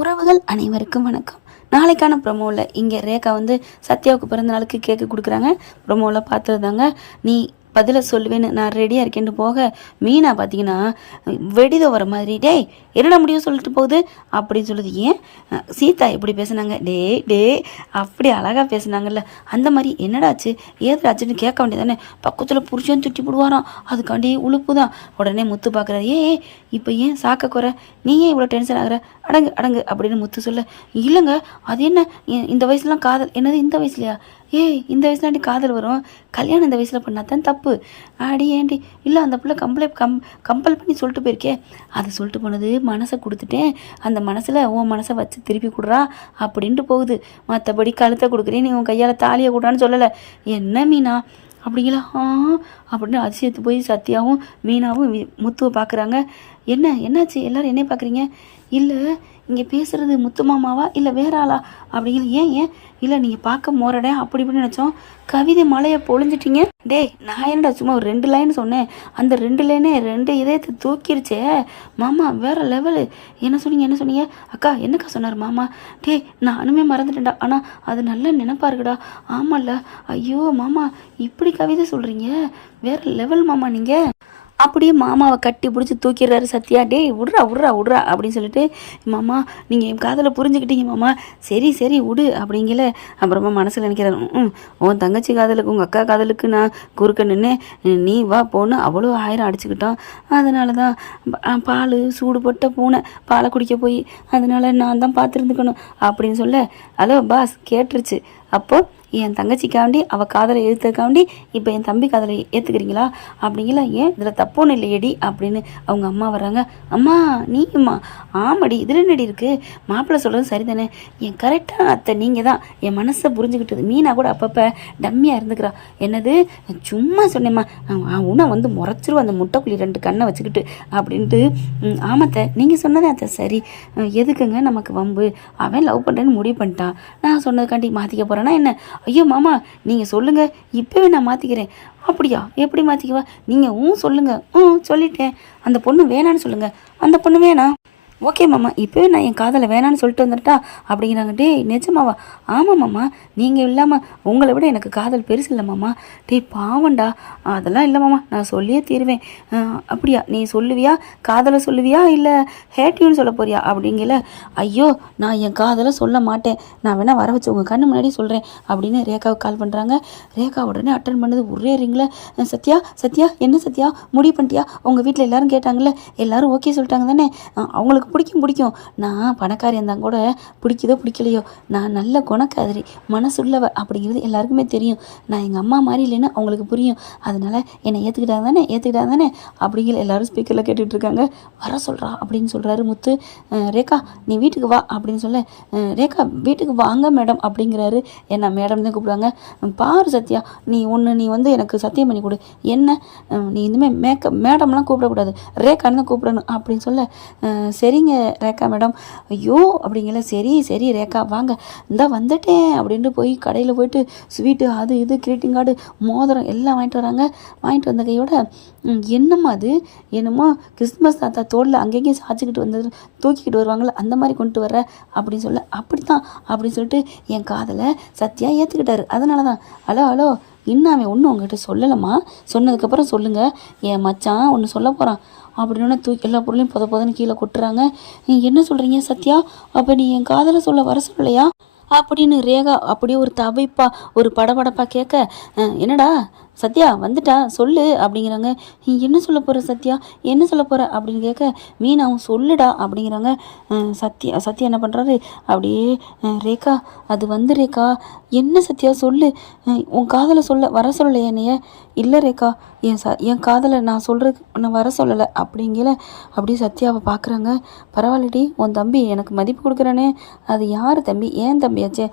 உறவுகள் அனைவருக்கும் வணக்கம். நாளைக்கான ப்ரொமோவில் இங்கே ரேகா வந்து சத்யாவுக்கு பிறந்த நாளுக்கு கேக்கு கொடுக்குறாங்க. ப்ரொமோவில் பார்த்தது தாங்க. நீ பதிலை சொல்லுவேன்னு நான் ரெடியாக இருக்கேன்னு போக மீனா பார்த்தீங்கன்னா வெடித வர மாதிரி டேய் என்னடா முடியும் சொல்லிட்டு போகுது அப்படின்னு சொல்லுது. ஏன் சீதா எப்படி பேசுனாங்க, டே அப்படி அழகாக பேசுனாங்கல்ல, அந்த மாதிரி என்னடாச்சு ஏதாச்சுன்னு கேட்க வேண்டியதானே. பக்கத்தில் புருஷன் திட்டி போடுவாராம், அதுக்காண்டி உழுப்பு தான். உடனே முத்து பார்க்குறாரு, இப்போ ஏன் சாக்க குறை, நீ ஏன் இவ்வளோ டென்ஷன் ஆகுற, அடங்கு அப்படின்னு முத்து சொல்ல, இல்லைங்க அது என்ன இந்த வயசுலாம் காதல் என்னது, இந்த வயசுலையா, இந்த வயசுலாண்டி காதல் வரும், கல்யாணம் இந்த வயசில் பண்ணால் தான் தப்பு. ஏண்டி இல்லை அந்த பிள்ளை கம்பல் பண்ணி சொல்லிட்டு போயிருக்கே, அதை சொல்லிட்டு போனது மனசை கொடுத்துட்டேன், அந்த மனசில் உன் மனசை வச்சு திருப்பி கொடுறா அப்படின்ட்டு போகுது. மற்றபடி கழுத்தை கொடுக்குறேன், நீ உன் கையால் தாலியை கூடான்னு சொல்லலை. என்ன மீனா அப்படிங்களா அப்படின்னு அதிசயத்து போய் சத்யாவும் மீனாவும் முத்துவை பார்க்குறாங்க. என்னாச்சு எல்லாரும் என்ன பார்க்குறீங்க? இல்லை இங்கே பேசுகிறது முத்து மாமாவா இல்லை வேற ஆளா அப்படிங்கிற. ஏன் இல்லை நீங்கள் பார்க்க மோரடே அப்படி இப்படின்னு நினச்சோம், கவிதை மலையை பொழிஞ்சிட்டிங்க. நான் என்னடா சும்மா ஒரு 2 லைன் சொன்னேன், அந்த 2 லைனே 2 இதயத்தை தூக்கிருச்சே மாமா, வேற லெவலு. என்ன சொன்னீங்க அக்கா, என்னக்கா சொன்னார் மாமா? நானுமே மறந்துட்டேன்டா, ஆனால் அது நல்ல நினைப்பா இருக்குடா. ஆமாம்ல, ஐயோ மாமா இப்படி கவிதை சொல்கிறீங்க, வேற லெவல் மாமா நீங்கள். அப்படியே மாமாவை கட்டி பிடிச்சி தூக்கிடுறாரு சத்யா. விட்றா அப்படின்னு சொல்லிட்டு, மாமா நீங்கள் என் காதலை புரிஞ்சுக்கிட்டீங்க மாமா, சரி விடு அப்படிங்கல. அப்புறமா மனசில் நினைக்கிறாரு, உன் தங்கச்சி காதலுக்கு உங்கள் அக்கா காதலுக்கு நான் குறுக்க நின்று நீ வா போன்னு அவ்வளோ 1000 அடிச்சுக்கிட்டோம். அதனால தான் பால் சூடு போட்ட பூனை பாலை குடிக்க போய், அதனால நான் தான் பார்த்துருந்துக்கணும் அப்படின்னு சொல்ல, ஹலோ பாஸ் கேட்டுருச்சு. அப்போது என் தங்கச்சிக்காண்டி அவள் காதலை எழுத்துக்காண்டி இப்போ என் தம்பி காதலை ஏற்றுக்கிறீங்களா அப்படிங்கள. ஏன் இதில் தப்பு ஒன்றும் இல்லையடி அப்படின்னு அவங்க அம்மா வர்றாங்க. அம்மா நீங்கம்மா, ஆமாடி இதில் என்னடி இருக்குது, மாப்பிள்ளை சொல்கிறது சரிதானே, என் கரெக்டான அத்தை நீங்கள் தான், என் மனசை புரிஞ்சுக்கிட்டது. மீனா கூட அப்பப்போ டம்மியாக இருந்துக்கிறா. என்னது சும்மா சொன்னேம்மா, உன்னை வந்து முறைச்சிரும் அந்த முட்டைக்குள்ளி 2 கண்ணை வச்சுக்கிட்டு அப்படின்ட்டு. ஆமாத்த நீங்கள் சொன்னதே அத்தை சரி, எதுக்குங்க நமக்கு வம்பு, அவன் லவ் பண்ணுறேன்னு முடிவு பண்ணிட்டான், நான் சொன்னதுக்காண்டி மாற்றிக்க போகிறேன்னா என்ன? ஐயோ மாமா நீங்கள் சொல்லுங்கள், இப்போவே நான் மாற்றிக்கிறேன். அப்படியா, எப்படி மாற்றிக்குவா? நீங்கள் சொல்லுங்கள். சொல்லிட்டேன், அந்த பொண்ணு வேணான்னு சொல்லுங்கள், அந்த பொண்ணு வேணாம். ஓகே மாமா, இப்போவே நான் என் காதலை வேணான்னு சொல்லிட்டு வந்துட்டா அப்படிங்கிறாங்க. நிஜமாவா? ஆமாம் மாமா, நீங்கள் இல்லாமல் உங்களை விட எனக்கு காதல் பெருசு இல்லை மாமா. பாவண்டா, அதெல்லாம் இல்லை மாமா, நான் சொல்லியே தீருவேன். அப்படியா, நீ சொல்லுவியா, காதலை சொல்லுவியா இல்லை ஹேட்டியூன்னு சொல்ல போறியா அப்படிங்கல. ஐயோ நான் என் காதலை சொல்ல மாட்டேன், நான் வேணா வர வச்சு உங்கள் கண்ணு முன்னாடி சொல்கிறேன் அப்படின்னு ரேகாவுக்கு கால் பண்ணுறாங்க. ரேகா உடனே அட்டன் பண்ணது ஒரே ரிங்கில், சத்யா என்ன சத்யா முடிவு பண்ணிட்டியா? உங்கள் வீட்டில் எல்லாரும் கேட்டாங்கல்ல, எல்லாரும் ஓகே சொல்லிட்டாங்க தானே? அவங்களுக்கு பிடிக்கும். நான் பணக்காரி இருந்தால் கூட பிடிக்குதோ பிடிக்கலையோ, நான் நல்ல குணக்காதரி மனசுள்ளவ அப்படிங்கிறது எல்லாருக்குமே தெரியும். நான் எங்கள் அம்மா மாதிரி இல்லைன்னு அவங்களுக்கு புரியும். அதனால் என்னை ஏற்றுக்கிட்டா தானே அப்படிங்கிற எல்லாரும் ஸ்பீக்கரில் கேட்டுட்ருக்காங்க. வர சொல்கிறா அப்படின்னு சொல்கிறாரு முத்து. ரேகா நீ வீட்டுக்கு வா அப்படின்னு சொல்ல, ரேகா வீட்டுக்கு வாங்க மேடம் அப்படிங்கிறாரு. என்ன மேடம் தான் கூப்பிடுவாங்க. பாரு சத்யா, நீ வந்து எனக்கு சத்தியம் பண்ணி கொடு, என்ன நீ இனிமேல் மேடம்லாம் கூப்பிடக்கூடாது, ரேகான்னு தான் கூப்பிடணும் அப்படின்னு சொல்ல, சரிங்க ரேகா மேடம். ஐயோ அப்படிங்கல. சரி ரேகா வாங்க, இந்த வந்துட்டேன் அப்படின்ட்டு போய் கடையில் போயிட்டு ஸ்வீட்டு அது இது கிரீட்டிங் கார்டு மோதிரம் எல்லாம் வாங்கிட்டு வராங்க. வாங்கிட்டு வந்த கையோட, என்னம்மா அது, என்னமோ கிறிஸ்துமஸ் தாத்தா தோளில் அங்கேயும் சாய்ச்சிக்கிட்டு வந்து தூக்கிக்கிட்டு வருவாங்களே அந்த மாதிரி கொண்டு வர்ற அப்படின்னு சொல்ல, அப்படித்தான் அப்படின்னு சொல்லிட்டு என் காதலை சத்யா ஏற்றுக்கிட்டாரு. அதனால தான். ஹலோ இன்னும் அவன் ஒன்றும் உங்கள்கிட்ட சொல்லலைம்மா, சொன்னதுக்கப்புறம் சொல்லுங்கள், என் மச்சான் ஒன்று சொல்ல போகிறான் அப்படின்னு தூக்கி எல்லா பொருளையும் பொதன்னு கீழே கொட்டுறாங்க. என்ன சொல்கிறீங்க சத்யா, அப்போ நீ என் காதலை வர சொல்லலையா அப்படின்னு ரேகா அப்படியே ஒரு தவிப்பா ஒரு படபடப்பா கேட்க, என்னடா சத்யா வந்துட்டா சொல்லு அப்படிங்கிறாங்க. என்ன சொல்ல போகிற சத்யா, என்ன சொல்ல போகிற அப்படின்னு கேட்க, மீனாவும் சொல்லுடா அப்படிங்கிறாங்க. சத்யா என்ன பண்ணுறாரு, அப்படியே ரேகா அது வந்து ரேகா என்ன சத்யா சொல்லு, உன் காதலை வர சொல்லலை என்னைய. இல்லை ரேகா, என் காதலை நான் நான் வர சொல்லலை அப்படிங்கல. அப்படியே சத்யாவை பார்க்குறாங்க. பரவாயில்லடி, உன் தம்பி எனக்கு மதிப்பு கொடுக்குறானே, அது யார் தம்பி? ஏன் தம்பியாச்சே?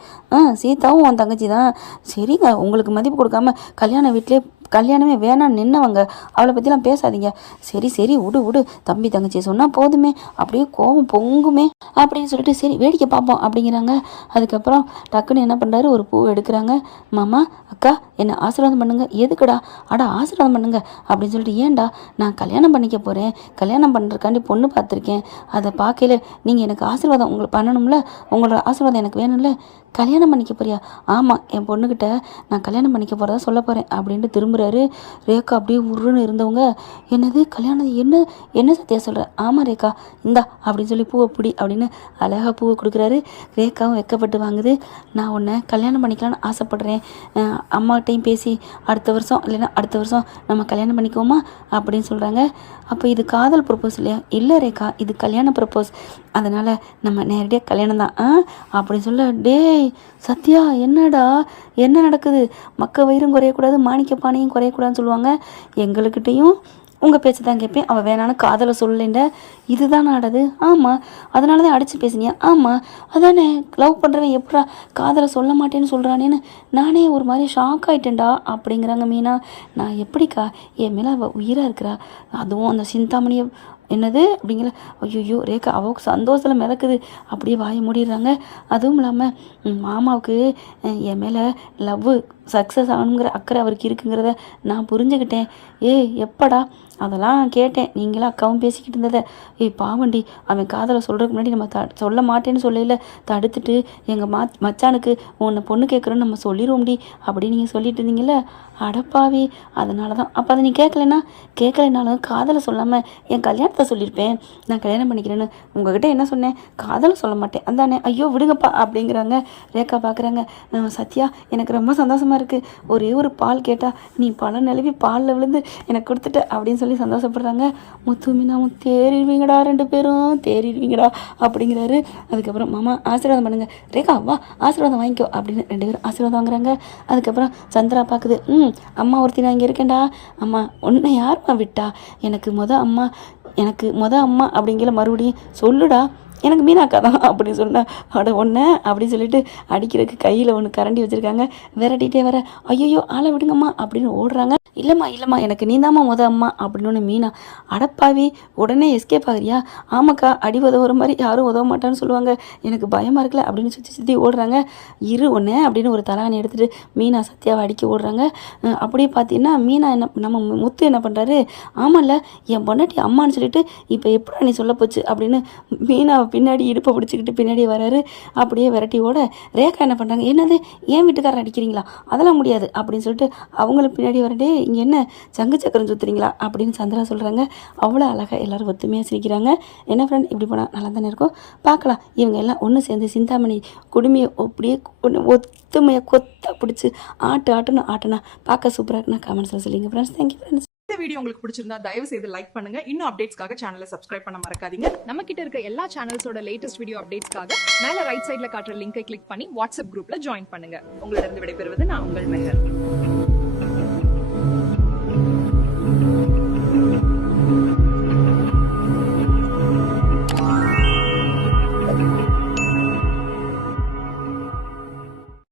சீதாவும் உன் தங்கச்சி தான். சரிங்க, உங்களுக்கு மதிப்பு கொடுக்காம கல்யாண வீட்டிலே கல்யாணமே வேணான்னு நின்னவங்க, அவளை பற்றிலாம் பேசாதீங்க. சரி சரி விடு விடு, தம்பி தங்கச்சி சொன்னால் போதுமே, அப்படியே கோபம் பொங்குமே அப்படின்னு சொல்லிட்டு சரி வேடிக்கை பார்ப்போம் அப்படிங்கிறாங்க. அதுக்கப்புறம் டக்குன்னு என்ன பண்ணுறாரு, ஒரு பூ எடுக்கிறாங்க. மாமா அக்கா என்னை ஆசீர்வாதம் பண்ணுங்க. எதுக்குடா? அடா ஆசீர்வாதம் பண்ணுங்க அப்படின்னு சொல்லிட்டு. ஏன்டா? நான் கல்யாணம் பண்ணிக்க போகிறேன், கல்யாணம் பண்ணுறதுக்காண்டி பொண்ணு பார்த்துருக்கேன், அதை பார்க்கல நீங்கள் எனக்கு ஆசீர்வாதம் உங்களுக்கு பண்ணணும்ல, உங்களோட ஆசீர்வாதம் எனக்கு வேணும்ல. கல்யாணம் பண்ணிக்க போறியா? ஆமாம், என் பொண்ணுக்கிட்ட நான் கல்யாணம் பண்ணிக்க போகிறதா சொல்ல போகிறேன் அப்படின்ட்டு திரும்புகிறாரு. ரேகா அப்படியே உருன்னு இருந்தவங்க, என்னது கல்யாணம்? என்ன என்ன சத்தியா சொல்கிற? ஆமாம் ரேகா, இந்தா அப்படின்னு சொல்லி பூவை பிடி அப்படின்னு அழகாக பூவை கொடுக்குறாரு. ரேகாவும் வெக்கப்பட்டு வாங்குது. நான் உன்னை கல்யாணம் பண்ணிக்கலான்னு ஆசைப்பட்றேன், அம்மாட்டையும் பேசி அடுத்த வருஷம் இல்லைன்னா அடுத்த வருஷம் நம்ம கல்யாணம் பண்ணிக்குவோமா அப்படின்னு சொல்கிறாங்க. அப்போ இது காதல் ப்ரப்போஸ் இல்லையா? இல்லை ரேகா, இது கல்யாண ப்ரப்போஸ், அதனால் நம்ம நேரடியாக கல்யாணம் தான் அப்படின்னு சொல்ல. டேய் சத்யா, என்னடா என்ன நடக்குது? மக்க வயிறும் குறையக்கூடாது, மாணிக்க பானையும் குறையக்கூடாதுன்னு சொல்லுவாங்க. எங்களுக்கிட்டையும் உங்கள் பேச்சு தான் கேட்பேன், அவள் வேணான்னு காதலை சொல்லலைண்ட, இதுதான் ஆடாது. ஆமாம், அதனால தான் அடித்து பேசுனியா? ஆமாம், அதானே லவ் பண்ணுறவன் எப்படா காதலை சொல்ல மாட்டேன்னு சொல்கிறானேன்னு நானே ஒரு மாதிரி ஷாக் ஆகிட்டேன்டா அப்படிங்கிறாங்க மீனா. நான் எப்படிக்கா, என் மேலே அவள் உயிராக இருக்கிறா, அதுவும் அந்த சிந்தாமணியை என்னது அப்படிங்கிற. ஐயோ ரேகா அவளுக்கு சந்தோஷத்தில் மிதக்குது, அப்படியே வாயை மூடிடுறாங்க. அதுவும் இல்லாமல் மாமாவுக்கு என் மேலே லவ் சக்ஸஸ் ஆகணுங்கிற அக்கறை அவருக்கு இருக்குங்கிறத நான் புரிஞ்சுக்கிட்டேன். எப்படா? அதெல்லாம் நான் கேட்டேன், நீங்களாம் அக்காவும் பேசிக்கிட்டு இருந்ததை. பாவண்டி, அவன் காதலை சொல்கிறதுக்கு முன்னாடி நம்ம சொல்ல மாட்டேன்னு சொல்லல, தடுத்துட்டு எங்கள் மச்சானுக்கு உன்னை பொண்ணு கேட்குறோன்னு நம்ம சொல்லிடுவோம்டி அப்படின்னு நீங்கள் சொல்லிட்டு இருந்தீங்கல்ல. அடப்பாவி, அதனால தான். அப்போ அதை நீ கேட்கலைனாலும் காதலை சொல்லாமல் என் கல்யாணத்தை சொல்லியிருப்பேன், நான் கல்யாணம் பண்ணிக்கிறேன்னு. உங்ககிட்ட என்ன சொன்னேன்? காதலை சொல்ல மாட்டேன் அந்தானே. ஐயோ விடுங்கப்பா அப்படிங்கிறாங்க. ரேகா பார்க்குறாங்க. சத்யா, எனக்கு ரொம்ப சந்தோஷமாக இருக்குது, ஒரே ஒரு பால் கேட்டால் நீ பழம் நிலவி பாலில் விழுந்து எனக்கு கொடுத்துட்ட அப்படின்னு சொல்லி சந்தோஷப்படுறாங்க. முத்து மீனாவும் தேறிடுவீங்கடா, 2 பேரும் தேறிடுவீங்கடா அப்படிங்கிறாரு. அதுக்கப்புறம் மாமா ஆசீர்வாதம் பண்ணுங்க, ரேகா வா ஆசீர்வாதம் வாங்கிக்கோ அப்படின்னு 2 பேரும் ஆசீர்வாதம் வாங்குறாங்க. அதுக்கப்புறம் சந்திரா பார்க்குது. அம்மா ஒருத்தி நான் இங்கே இருக்கேன்டா. அம்மா உன்னை யாரும்மா விட்டா? எனக்கு மொத அம்மா அப்படிங்கிற மறுபடியும் சொல்லுடா. எனக்கு மீனாக்கா தான் அப்படின்னு சொன்னேன். அட ஒன்று அப்படின்னு சொல்லிட்டு அடிக்கிறதுக்கு கையில் ஒன்று கரண்டி வச்சுருக்காங்க. விரட்டிகிட்டே வர, ஐயோ ஆளை விடுங்கம்மா அப்படின்னு ஓடுறாங்க. இல்லைம்மா எனக்கு நீந்தாம்மா மொத அம்மா அப்படின்னு மீனா. அடப்பாவி, உடனே எஸ்கேப் ஆகுறியா? ஆமாக்கா, அடி உதவுற மாதிரி யாரும் உதவ மாட்டான்னு சொல்லுவாங்க, எனக்கு பயமாக இருக்குல்ல அப்படின்னு சுற்றி ஓடுறாங்க. இரு ஒன்று அப்படின்னு ஒரு தலானி எடுத்துகிட்டு மீனா சத்யாவை அடிக்க ஓடுறாங்க. அப்படியே பார்த்தீங்கன்னா மீனா நம்ம முத்து என்ன பண்ணுறாரு, ஆமாம்ல என் பொண்டாட்டி அம்மான்னு சொல்லிட்டு இப்போ எப்படா நீ சொல்ல போச்சு அப்படின்னு மீனாவை பின்னாடி இடுப்பை பிடிச்சிக்கிட்டு பின்னாடி வராரு. அப்படியே விரட்டி ஓட ரேகா என்ன பண்ணுறாங்க, என்னது ஏன் வீட்டுக்காரர் அடிக்கிறீங்களா? அதெல்லாம் முடியாது அப்படின்னு சொல்லிட்டு அவங்களுக்கு பின்னாடி வரடே, இங்கே என்ன சங்கு சக்கரம் சுற்றுறீங்களா அப்படின்னு சந்திரா சொல்கிறாங்க. அவ்வளோ அழகாக எல்லோரும் ஒத்துமையாக சிரிக்கிறாங்க. என்ன ஃப்ரெண்ட், இப்படி போனால் நல்லா தானே இருக்கும், பார்க்கலாம். இவங்க எல்லாம் ஒன்று சேர்ந்து சிந்தாமணி குடுமையை அப்படியே ஒத்துமையை கொத்த பிடிச்சி ஆட்டுன்னு ஆட்டுனா பார்க்க சூப்பராக இருக்குன்னா கமெண்ட்ஸில் சொல்லிங்க ஃப்ரெண்ட்ஸ். Thank you friends. இந்த வீடியோ உங்களுக்கு பிடிச்சிருந்தா தயவு செய்து லைக் பண்ணுங்க. இன்னும் அப்டேட்ஸ்க்காக சேனலை சப்ஸ்கிரைப் பண்ண மறக்காதீங்க. நம்ம கிட்ட இருக்க எல்லா சேனல்ஸோட லேட்டஸ்ட் வீடியோ அப்டேட்ஸ்க்காக மேல ரைட் சைடுல காட்டுற லிங்கை கிளிக் பண்ணி வாட்ஸ்அப் குரூப்ல ஜாயின் பண்ணுங்க. உங்களிடம் விடைபெறுவது நான் உங்கள் மெஹர்.